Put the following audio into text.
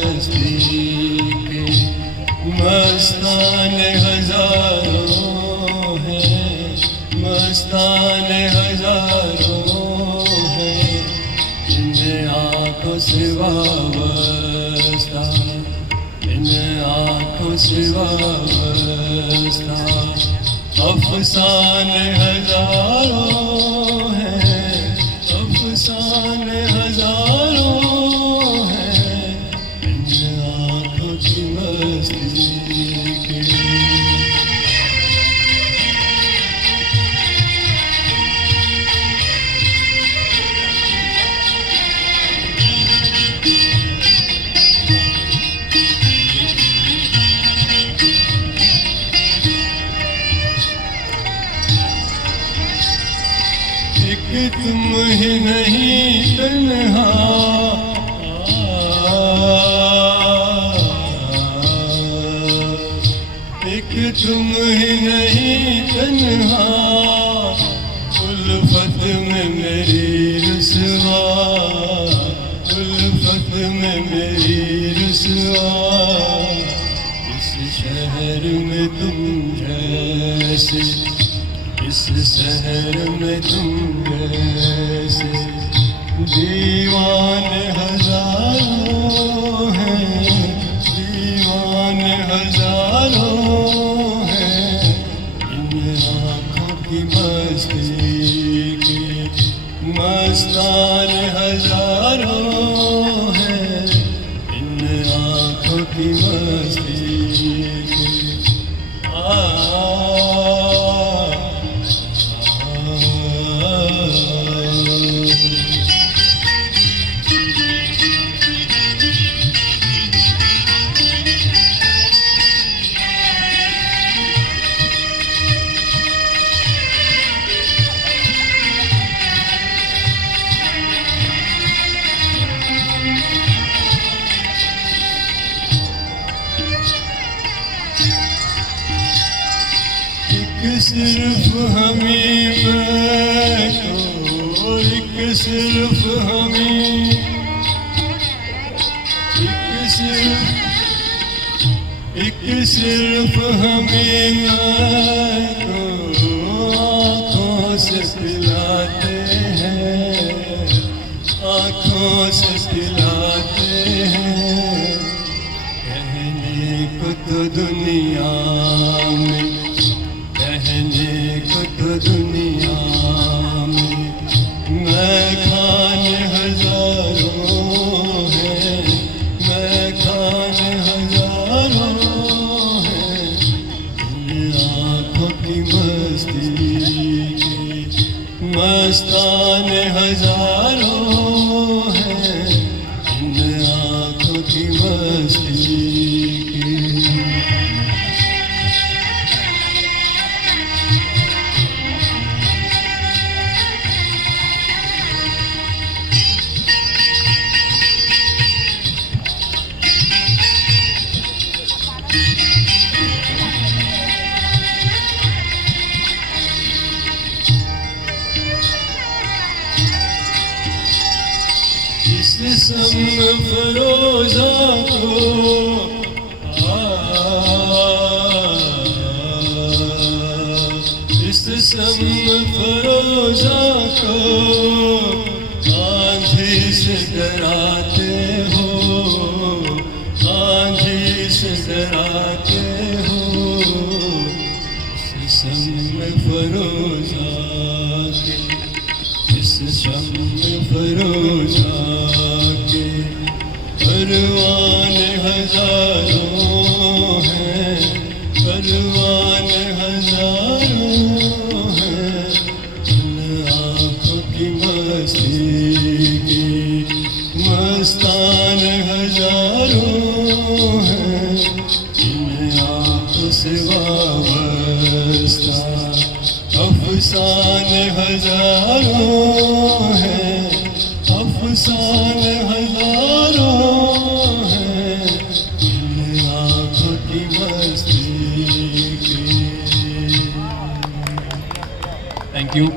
मस्ती के मस्तान हजारों हैं, मस्तान हजारों हैं, इन आँखों से वाबस्ता, इन आँखों से वाबस्ता। अफसाने हजारों हैं, अफसाने हजारों हैं, इन आँखों की मस्ती के। एक तुम ही नहीं तन्हा, एक तुम ही नहीं तन्हा, उल्फत में मेरी रुसवा, उल्फत में मेरी रुसवा। इस शहर में तुम जैसे, इस शहर में तुम जैसे दीवाने हजारों हैं, दीवाने हजारों हैं, इन आँखों की मस्ती के मस्तान हजारों हैं, इन आँखों की मस्ती के। सिर्फ हमें बैठो, एक सिर्फ हमें, एक सिर्फ हमें बैठो, आँखों से पिलाते हैं, आँखों से पिलाते हैं। कहने को तो दुनिया में, कहने को तो दुनिया में मैं खाने हजारों हैं, मैं खाने हजारों हैं, इन आँखों की मस्ती के मस्ताने हजारों हैं, इन आँखों की मस्ती के। जिस्म फरोज़ा को इस जिस्म फरोज़ा को आँधी से डराते हो, आँधी से डराते हो। इस जिस्म फरोज़ा के, इस जिस्म फरोज़ा के परवाने हजारों हैं, परवाने हजारों हैं, इन आँखों की मस्ती की मस्तान हजारों हैं, इन आँखों से वाबस्ता अफसाने हजारों